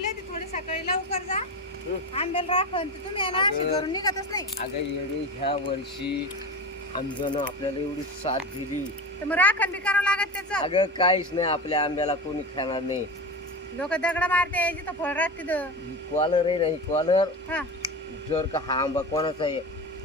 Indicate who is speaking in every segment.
Speaker 1: होती थोडी सकाळी लवकर जा आंब्याला राखण तर तुम्ही आहे ना अशी घरून निघतच नाही.
Speaker 2: अगं येणे ह्या वर्षी आंब्यानं आपल्याला एवढी साथ दिली.
Speaker 1: तर मग राखण बी करावं लागत त्याचं.
Speaker 2: अगं काहीच नाही, आपल्या आंब्याला कोणी खाणार नाही.
Speaker 1: लोक दगड मारते जिथं फळ राहत तिथं.
Speaker 2: कॉलर आहे नाही कॉलर.
Speaker 1: हा
Speaker 2: जर का हा आंबा कोणाचा आहे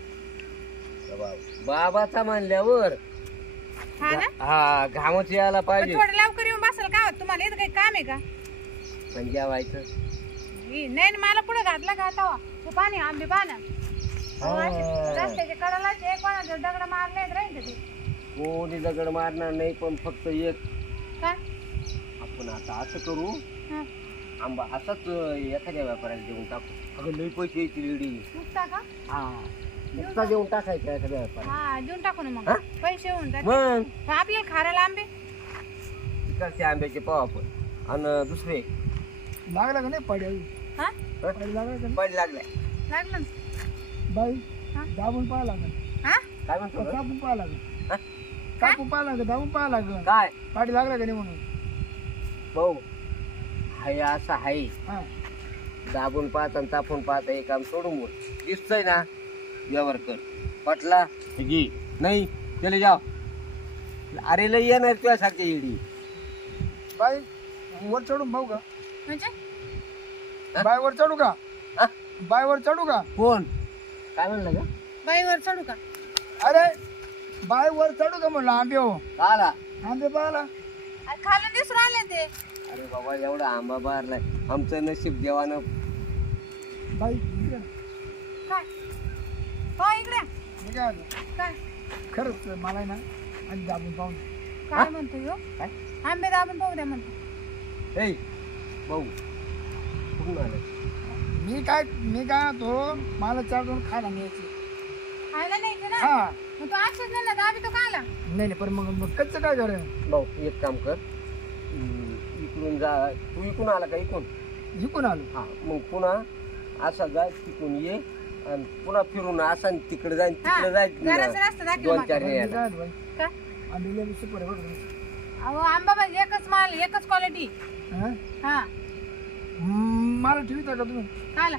Speaker 2: बाबाचा मानल्यावर
Speaker 1: हा ना
Speaker 2: हा घामच यायला
Speaker 1: पण
Speaker 2: पाहिजे.
Speaker 1: थोडं लवकर येऊन बसाल का तुम्हाला इथं काही काम आहे का?
Speaker 2: पण जेवायचं
Speaker 1: नाही नाही, मला पुढे घातला घातावा हे पाणी आंबे पाना रस्त्याच्या कडाला एक कोणाचं दगड मारले राहील ते.
Speaker 2: कोणी दगड मारणार नाही, पण फक्त एक
Speaker 1: काय
Speaker 2: आपण आता असं करू
Speaker 1: हा
Speaker 2: आंबा असाच एखाद्या व्यापाऱ्याला देऊन टाकू. अगं लई पैसे येतील इडी.
Speaker 1: नुसता का?
Speaker 2: हा नुसता देऊन टाकायचा एखाद्या व्यापाऱ्याला.
Speaker 1: हा देऊन टाकू ना मग
Speaker 2: हा?
Speaker 1: पैसे होऊन जाते.
Speaker 2: मग
Speaker 1: आपल्याला खायला आंबे
Speaker 2: तिकडचे आंब्याचे पाव आपण आणि दुसरे
Speaker 3: लागला का नाही पड्या
Speaker 1: हा
Speaker 3: पडी लागला का
Speaker 2: पड लागलाय.
Speaker 1: लागलं ना.
Speaker 3: बाई
Speaker 1: हा?
Speaker 3: दाबून पाहा लागल
Speaker 1: हा
Speaker 2: काय म्हणतो ग?
Speaker 3: कापून पाहा लागल
Speaker 2: हा?
Speaker 3: कापून पाहा लागल दाबून पाहा लागल
Speaker 2: काय
Speaker 3: पाडी लागला का नाही म्हणून.
Speaker 2: भाऊ हाय असं हाय
Speaker 3: हा
Speaker 2: दाबून पाहत आणि तापून पाहत हे काम सोडून बोल. दिसतंय ना व्यवहार कर. पटला घे नाही चले जाओ. अरे लई येणार तुझ्यासारखी इडी.
Speaker 3: बाई वर चढून भाऊ का
Speaker 1: म्हणजे
Speaker 2: हा?
Speaker 3: बाय वर चढू का
Speaker 2: हा?
Speaker 3: बाय वर चढू का
Speaker 2: कोण काय म्हणलं ग?
Speaker 1: बाईवर चढू का?
Speaker 3: अरे बाय वर चढू का म्हणलं आंबे हो
Speaker 2: आला
Speaker 3: आंबे पाहाला
Speaker 1: अरे खाली दिसून आले ते.
Speaker 2: अरे बाबा एवढा आंबा बारलाय. आमचं नशीब देवानं.
Speaker 3: बाई इकडे.
Speaker 1: काय हो इकडे
Speaker 3: मी काय म्हणतो,
Speaker 1: काय
Speaker 3: खरंच मला आहे ना आणि दाबून पाहून
Speaker 1: काय म्हणतो ह्यो?
Speaker 2: काय
Speaker 1: आंबे दाबून पाहू द्या म्हणतो.
Speaker 2: ए भाऊ कुठून आलं?
Speaker 3: मी काय तो मला चढून खायला न्यायची.
Speaker 1: खायला नाही ते ना
Speaker 3: हा
Speaker 1: मग तू असंच नाही ना दाबी तो खायला.
Speaker 3: नाही नाही पण मग कच्चं काय कर
Speaker 2: भाऊ एक काम कर इकडून जा. तू इकडून आला का? इकडून
Speaker 3: जिंकून आलो.
Speaker 2: हा मग पुन्हा असा जाय तिकडून ये आणि पुन्हा फिरून असा तिकडे जाय तिकडे जाय.
Speaker 1: घराचं रस्ता दाखव
Speaker 2: दोन
Speaker 1: मला.
Speaker 2: चार
Speaker 3: मी
Speaker 2: वेळा.
Speaker 3: काय म्हणतो बाई,
Speaker 1: काय
Speaker 3: आंबेला बी सुपर आहे बघ.
Speaker 1: अहो आंबा म्हणजे एकच माल एकच क्वालिटी.
Speaker 3: हा?
Speaker 1: हा
Speaker 3: मला ठेवता का तुम्ही
Speaker 1: खायला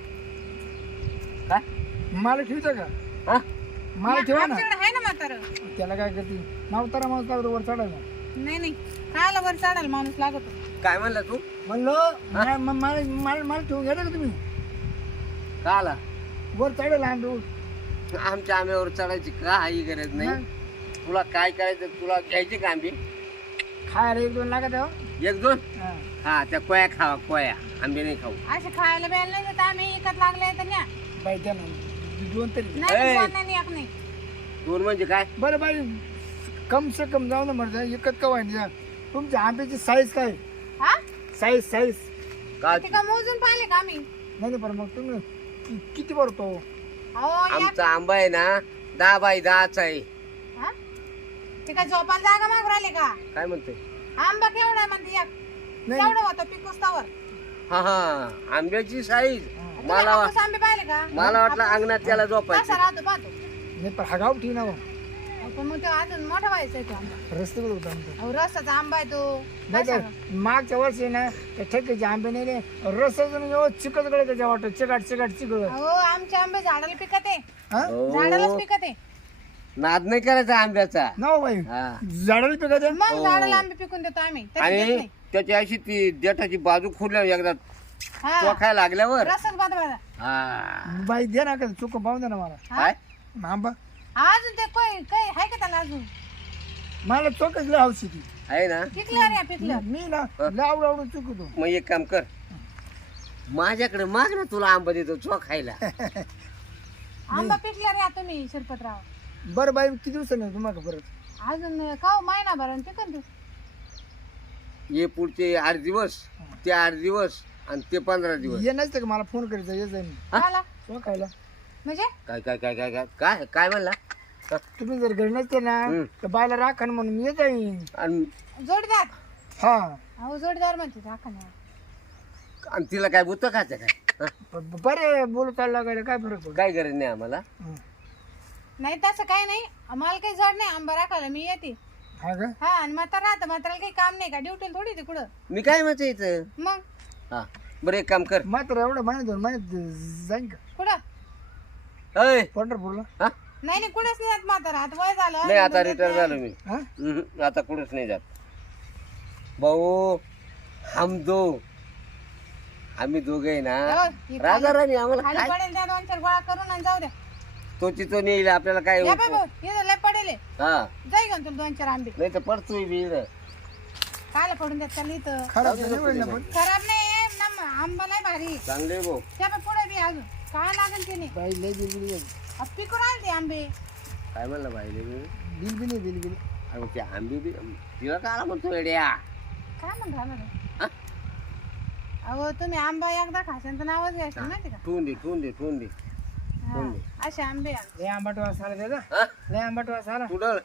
Speaker 2: काय
Speaker 3: मला ठेवता का
Speaker 2: हा
Speaker 3: मला ठेवा ना.
Speaker 1: आमच्याकडे आहे ना म्हातारं.
Speaker 3: त्याला काय करते मावतारा मावता लागतो वर चढायला.
Speaker 1: नाही नाही खायला वर चढायला माणूस लागतो.
Speaker 2: काय म्हणलं तू?
Speaker 3: म्हणलं मला ठेवून घ्या का तुम्ही
Speaker 2: का आला?
Speaker 3: वर चढायला आंबे
Speaker 2: आमच्या आंब्यावर चढायची काही गरज नाही. तुला काय करायचं? तुला घ्यायचे का आंबे?
Speaker 3: खायला एक दोन लागत आहे हो.
Speaker 2: एक दोन.
Speaker 3: हा.
Speaker 2: हा त्या कोया खावा कोया. आंबे नाही खाऊ.
Speaker 1: असे खायला बियायला नाही देत आम्ही इकत लागले तर न्या.
Speaker 3: बाई द्या ना दोन तरी.
Speaker 1: नाही
Speaker 2: ए.
Speaker 1: दोन नाही एक नाही.
Speaker 2: दोन म्हणजे काय?
Speaker 3: बरं बाई कम से कम जाऊ ना म्हणता एकच का व्हायचं. तुमच्या आंब्याची साईज काय
Speaker 1: हा
Speaker 3: साईज
Speaker 2: का
Speaker 1: ते का मोजून पाहिले का आम्ही?
Speaker 3: नाही पण मग तुम्ही किती भरतो
Speaker 1: अहो एक
Speaker 2: आमचा आंबा आहे ना 10 बाय 10चा आहे.
Speaker 1: हा ते काय झोपायला जागा माग राहिले का?
Speaker 2: काय म्हणते?
Speaker 1: आंबा केवढा आहे म्हणते एक
Speaker 3: नाही.
Speaker 1: केवढं होतं पिकुस्तावर.
Speaker 2: हा हा आंब्याची साईज.
Speaker 1: तुम्ही
Speaker 2: मला
Speaker 1: हापूस आंबे पाहिले का?
Speaker 2: मला वाटलं अंगणात त्याला
Speaker 1: कसा
Speaker 2: झोपायचं.
Speaker 1: राहतो पाहतो.
Speaker 3: नाही पण हा गाव ठीक ना
Speaker 1: पण मग ते अजून मोठा व्हायचा आहे तो आंबा.
Speaker 3: रस्ते कुठे होता आमचा
Speaker 1: अहो रसाचा आंबा आहे तो. काय
Speaker 3: नाही तर
Speaker 1: सांगा?
Speaker 3: मागच्या वर्षी ना त्या ठेक्याचे आंबे नाही रे रस्त्याचं चिकट कडे त्याच्या वाटत चिकट
Speaker 1: अहो आमचे आंबे झाडाला पिकत आहे.
Speaker 3: हा
Speaker 2: हो.
Speaker 1: झाडालाच पिकत आहे.
Speaker 2: नाद नाही करायचा आंब्याचा.
Speaker 3: ना बाई
Speaker 2: हा
Speaker 3: झाडाला पिकत आहे.
Speaker 1: मग
Speaker 2: हो.
Speaker 1: झाडाला आंबे पिकून देतो आम्ही. त्याची देत
Speaker 2: आणि
Speaker 1: नाही.
Speaker 2: त्याची अशी ती देठाची बाजू खुरल्यावर एकदा
Speaker 1: हा
Speaker 2: चोखायला लागल्यावर
Speaker 1: रसच बंद बघा.
Speaker 2: हा
Speaker 3: बाई दे ना का चुक पाहून दे ना मला
Speaker 2: काय
Speaker 3: आंबा
Speaker 1: अजून ते काही आहे का त्याला अजून?
Speaker 3: मला चोकच लय हौशी ती
Speaker 2: आहे ना?
Speaker 1: पिकलं रे पिकलं.
Speaker 3: मी ना लय आवडून चुकतो.
Speaker 2: मग एक काम कर माझ्याकडे माग ना तुला आंबा देतो चोखायला.
Speaker 1: आंबा पिकला रे तुम्ही शिरपतराव.
Speaker 3: बरं बाई किती दिवसांनी तुम्हाला परत
Speaker 1: अजून खाऊ महिनाभर आणि पिकन तू.
Speaker 2: हे पुढचे 8 दिवस ते 8 दिवस आणि ते 15 दिवस.
Speaker 3: ये नसतं का मला फोन करायचा ये जाईन
Speaker 1: खाला
Speaker 3: चोखायला.
Speaker 1: म्हणजे
Speaker 2: काय काय काय काय काय काय काय म्हणला?
Speaker 3: तुम्ही जर घरी नसते ना तर बायला राखण म्हणून ये जाईन.
Speaker 2: आणि
Speaker 1: जोडीदार.
Speaker 3: हा
Speaker 1: अहो जोडीदार म्हणते राखण.
Speaker 2: आणि तिला काय बुत खायचं काय?
Speaker 3: बरे बोलू चालला गाडी काय फरक पडतो.
Speaker 2: काय गरज नाही आम्हाला.
Speaker 1: नाही तसं काही नाही. आम्हाला काही जोड नाही आंबा राखायला मी येते.
Speaker 3: हा का
Speaker 1: हा आणि म्हातारा राहतं म्हाताराला काही काम नाही का ड्युटीला थोडी ते कुठं.
Speaker 2: मी काय म्हणते इथं
Speaker 1: मग
Speaker 2: हा बरं एक काम कर
Speaker 3: मात्र एवढं महिन्यात 2 महिन्यात जाईन का
Speaker 1: कुठं
Speaker 2: अय
Speaker 3: पंढरपूरला
Speaker 2: हा
Speaker 1: नाही नाही कुठेच नाही जात म्हातारा आता वय झालं
Speaker 2: नाही आता रिटायर झालो मी
Speaker 3: हा
Speaker 2: आता कुठेच नाही जात भाऊ हम दो आम्ही दोघे आहे ना
Speaker 1: हो, ही
Speaker 2: राजा राणी आम्हाला
Speaker 1: खाली
Speaker 2: काय
Speaker 1: पडेल त्या 2-4 गोळा करून आणि जाऊ द्या
Speaker 2: तोची तो नेईल आपल्याला काय
Speaker 1: या बाय भाऊ इथं लय पडेल आहे.
Speaker 2: हा
Speaker 1: जाई घेऊन तुला 2-4 आंबे
Speaker 2: नाही तर पडतोय बी इथं.
Speaker 1: कायला पडून देत त्याला इथं
Speaker 3: खराब नाही होईल ना पण
Speaker 1: खराब नाही आंबा लय भारी
Speaker 2: चांगले भाऊ
Speaker 1: त्या बाय पुढे बी अजून काय लागेल ते नाही
Speaker 3: बाई लय बिल बिल
Speaker 1: पिकून आले ते आंबे
Speaker 2: काय म्हणलं पाहिजे मी
Speaker 3: बिल बिल बिल बिल
Speaker 2: अरे ते आंबी बी तिला काय म्हणतो येड्या
Speaker 1: काय म्हणून राहिलं रे?
Speaker 2: हा?
Speaker 1: अहो तुम्ही आंबा एकदा खाशान तर नावच घ्यायचं माहिती का
Speaker 2: ठेवून दे
Speaker 1: हा, असे आंबे आहे.
Speaker 3: लय आंबट वास आला त्याचा
Speaker 2: हा
Speaker 3: लय आंबट वास आला
Speaker 2: कुठं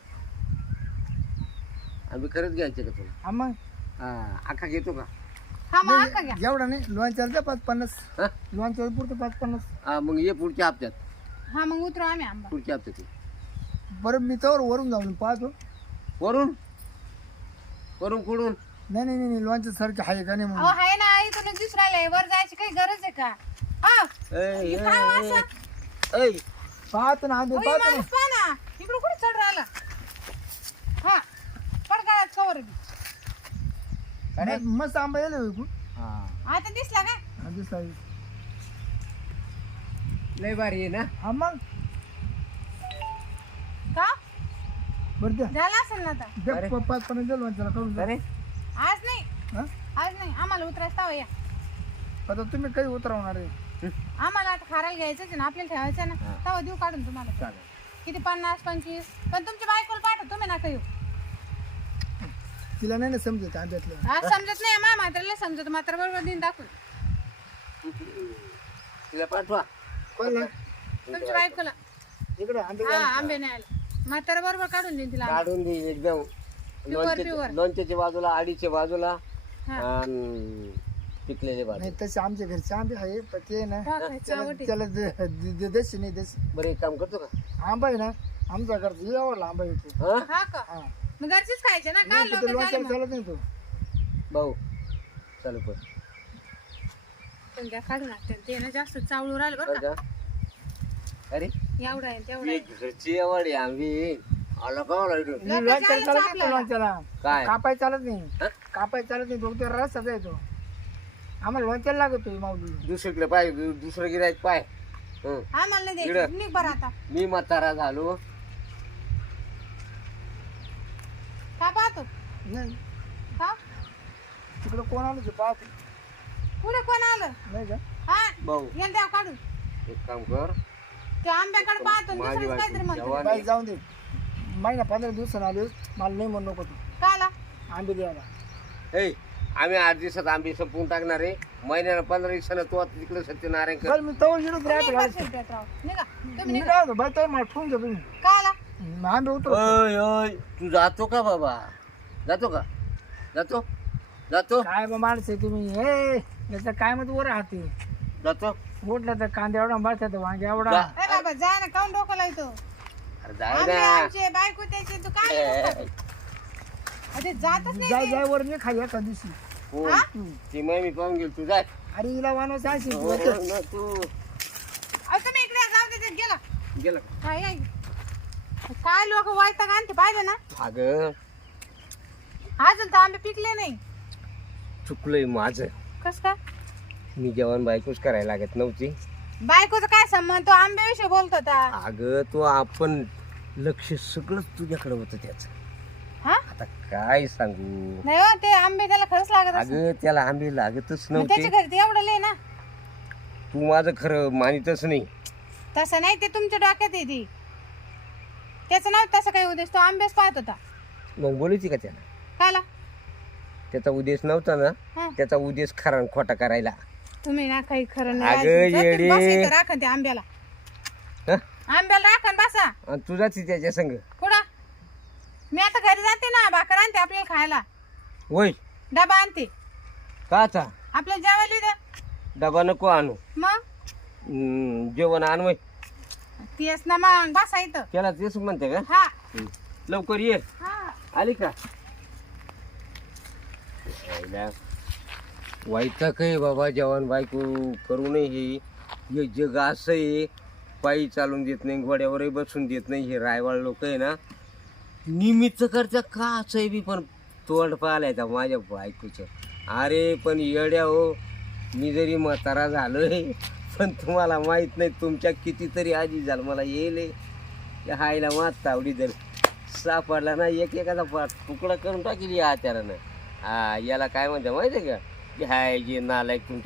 Speaker 2: आंबी खरंच घ्यायचे का तुला
Speaker 3: हा मग
Speaker 2: हा आखा घेतो का
Speaker 1: हा मग आका घ्या
Speaker 3: एवढा नाही लोणच्याला 5-50
Speaker 2: हा
Speaker 3: लोणच्याला पुरतं 5-50
Speaker 2: हा मग ये पुढच्या हप्त्यात
Speaker 1: हा मग उतरू आम्ही आंबा
Speaker 2: पुढच्या हप्त्यात ये.
Speaker 3: बरं मी तर वरून जाऊन पाहतो
Speaker 2: वरून कुठून
Speaker 3: नाही नाही नाही लोणचं सारखं आहे का नाही
Speaker 1: अहो
Speaker 3: म्हणून
Speaker 1: आहे ना इथून दुसऱ्याला वर जायची काही गरज आहे का हा
Speaker 2: ऐ,
Speaker 1: काय
Speaker 2: ऐ,
Speaker 1: असं?
Speaker 2: ऐ.
Speaker 3: पाहतो ना आधी
Speaker 1: ओय,
Speaker 3: पाहतो ना
Speaker 1: माणूस पहा ना इकडं कुठे चढ राहिला हा पडकाळात कवर
Speaker 3: मस्त आंबा येईल विकून
Speaker 1: आता दिसला का
Speaker 3: हा दिसला
Speaker 2: लय भारी आहे ना
Speaker 3: हा मग
Speaker 1: का
Speaker 3: बरं द्या
Speaker 1: झाला असेल ना आता
Speaker 2: अरे.
Speaker 3: 5-50 द्या लोणच्याला करून द्या.
Speaker 2: अरे
Speaker 1: आज नाही
Speaker 3: हा
Speaker 1: आज नाही आम्हाला उतरायचं हवं या
Speaker 3: आता तुम्ही काही उतरवणार आहे
Speaker 1: आम्हाला आता खारायला घ्यायचंच आहे ना आपल्याला ठेवायचं आहे ना
Speaker 2: हा.
Speaker 1: तेव्हा देऊ काढून तुम्हाला
Speaker 2: चालेल
Speaker 1: किती 50-25 पण तुमच्या बायकोला पाठव तुम्ही नका येऊ
Speaker 3: तिला नाही ना समजत आंब्यातलं
Speaker 1: आज समजत नाही मा म्हाताऱ्याला समजत मात्र बरोबर दिन दाखवून
Speaker 2: तिला पाठवा
Speaker 3: कोणला
Speaker 1: तुमच्या बायकोला
Speaker 3: इकडे आंबे
Speaker 1: हा आंबे नाही आले म्हातारा बरोबर काढून देईन तिला आंबे.
Speaker 2: काढून दे एकदम
Speaker 1: प्युअर.
Speaker 2: लोणच्याच्या बाजूला आडीच्या बाजूला
Speaker 1: हा.
Speaker 2: आणि पिकलेले बाजू
Speaker 3: नाही तसे आमच्या घरचे आंबे आहे पण ते ना
Speaker 1: हा, खायचं
Speaker 3: त्याला
Speaker 1: आवडते.
Speaker 3: त्याला देशी नाही देशी
Speaker 2: बरं एक काम करतो का
Speaker 3: आंबा आहे ना आमच्या घरचा एवढा आंबा येतो
Speaker 2: हा
Speaker 1: हा का
Speaker 3: हा
Speaker 1: मग घरचीच खायचे ना काय
Speaker 3: नाही,
Speaker 1: लोक
Speaker 3: ते
Speaker 1: झाले
Speaker 3: लोणच्याला
Speaker 1: मग.
Speaker 3: चालत नाही तो
Speaker 2: भाऊ चालू पण
Speaker 1: पण त्या काढून टाकते. ते ना जास्त चावळू राहिलं बरं
Speaker 2: बरं
Speaker 1: का
Speaker 2: का अरे
Speaker 1: एवढा आहे तेवढा
Speaker 2: ही
Speaker 1: आहे
Speaker 2: घरची आवड आहे आम्ही आला का लाईट
Speaker 3: मी लोणच्याला चालत नाही तो लोणच्याला
Speaker 2: काय
Speaker 3: कापाय चालत नाही
Speaker 2: हा?
Speaker 3: कापाय चालत नाही फक्त रस्ता येतो आम्हाला लोणच्याला लागतो माऊली
Speaker 2: दुसरीकडे पाय दुसरं गिरायक पाय हं.
Speaker 1: आम्हाला नाही
Speaker 2: इकडं.
Speaker 1: द्यायचं निघ बरं आता
Speaker 2: मी म्हातारा झालो
Speaker 1: का पाहतो
Speaker 3: नाही
Speaker 1: का
Speaker 3: तिकडे कोण आलं ते पाहतो
Speaker 1: पुढे कोण आलं
Speaker 3: नाही का
Speaker 1: हा
Speaker 2: भाऊ
Speaker 1: गेल द्या काढून
Speaker 2: एक काम कर
Speaker 1: त्या आंब्याकडे पाहतो आणि
Speaker 2: माझी
Speaker 1: दुसरंच काहीतरी
Speaker 2: बायको
Speaker 1: म्हणतो
Speaker 2: जवान
Speaker 3: बाई
Speaker 2: आहे.
Speaker 3: जाऊन दे महिना 15 दिवसानं आले मला नाही म्हणू नको तू
Speaker 1: काला
Speaker 3: आंबे द्यायला
Speaker 2: ए, आम्ही 8 दिवसात आंबे संपवून टाकणार आहे महिन्याला 15 दिवसानं तू आता तिकडे सत्यनारायण कर
Speaker 3: बरं मी तवळ गेलो
Speaker 1: तुम्ही
Speaker 3: राहतो
Speaker 1: बस शेवट्यात राव. निघा तुम्ही
Speaker 3: मी
Speaker 1: निघा
Speaker 3: काय होतो बाई तर मला ठेवून द्या तुम्ही
Speaker 1: काला
Speaker 3: आंबे उतर
Speaker 2: ओय ओय तू जातो का बाबा जातो का जातो
Speaker 3: काय बा माणसं आहे तुम्ही हे याचं काय मत वर राहते
Speaker 2: जातो
Speaker 3: उठलं तर कांदा एवढा बसतात वांगे एवढा
Speaker 2: जा.
Speaker 1: ए बाबा जा ना काऊन डोकं लावतो
Speaker 2: अरे जाय
Speaker 1: आंबे
Speaker 2: ना
Speaker 1: आमचे बायको त्याचे तू काय
Speaker 2: ए,
Speaker 1: अरे जातच नाही
Speaker 3: जाय
Speaker 1: ते.
Speaker 3: जाय वर मी खाली एका दिवशी
Speaker 2: हो ती मग मी पाहून गेलो तू जाय
Speaker 3: अरे हिला वानवायचं असेल
Speaker 2: हो ना तू
Speaker 1: अहो, तुम्ही इकडे जाऊ दे गेला
Speaker 2: गेला का?
Speaker 1: काय आहे? काय लोक वायता का आणते पाहिजे ना
Speaker 2: अगं
Speaker 1: अजून तर आंबे पिकले नाही
Speaker 2: चुकलंय माझं
Speaker 1: कस का
Speaker 2: मी जेवण बायकोच करायला लागत नव्हती
Speaker 1: बायकोचा काय संबंध तो आंब्याविषयी बोलत होता
Speaker 2: अगं तो आपण लक्ष सगळंच तुझ्याकडे होतं त्याचं
Speaker 1: हा
Speaker 2: आता काय सांगू
Speaker 1: नाही हो ते आंबे त्याला खरंच लागत असेल.
Speaker 2: अगं त्याला आंबे लागतच
Speaker 1: मग त्याच्या
Speaker 2: नव्हते
Speaker 1: घरी ते एवढं लय ना
Speaker 2: तू माझं खरं मानितच नाही
Speaker 1: तसं नाही ते तुमच्या डोक्यात आहे ती त्याचं नाव तसं काही उद्देश तो आंबेच पाहत होता
Speaker 2: मग बोलायची का त्याला
Speaker 1: काला
Speaker 2: त्याचा उद्देश नव्हता ना
Speaker 1: हा.
Speaker 2: त्याचा उद्देश खरा आणि खोटा करायला
Speaker 1: तुम्ही ना काही खरं
Speaker 2: अगं,
Speaker 1: नाही राहायचं.
Speaker 2: येडे.
Speaker 1: बस इथं राखा ते आंब्याला
Speaker 2: हं?
Speaker 1: आंब्याला राखा बसा
Speaker 2: आणि तुझाच त्याच्या संग
Speaker 1: कुठं मी आता घरी जाते ना भाकर आणते आपल्याला खायला
Speaker 2: होय
Speaker 1: डबा आणते
Speaker 2: काचा
Speaker 1: आपल्याला जेवायला द्या
Speaker 2: डबा नको आणू
Speaker 1: मग
Speaker 2: जेवण आणवय
Speaker 1: तेच ना मग बसा इथं
Speaker 2: त्याला तेच म्हणते का
Speaker 1: हा
Speaker 2: लवकर ये
Speaker 1: हा
Speaker 2: आली का यायला. व्हायचं काय बाबा जवान बायको करू नये हे जग असं आहे. पायी चालून देत नाही, घोड्यावरही बसून देत नाही. हे रायवाळ लोक आहे ना, निमित्त करता का असं आहे बी, पण तोंड पाहायचा माझ्या बायकोचं. अरे पण येड्या हो, मी जरी म्हातारा झालोय पण तुम्हाला माहीत नाही तुमच्या कितीतरी आजी झालं मला येईल त्या हायला मात तावडी जर सापडला ना एक एखादा तुकडा करून टाकेल या हत्यारानं. हा याला काय म्हणतं माहिती आहे का, की हाय जे नालायक तुमच्या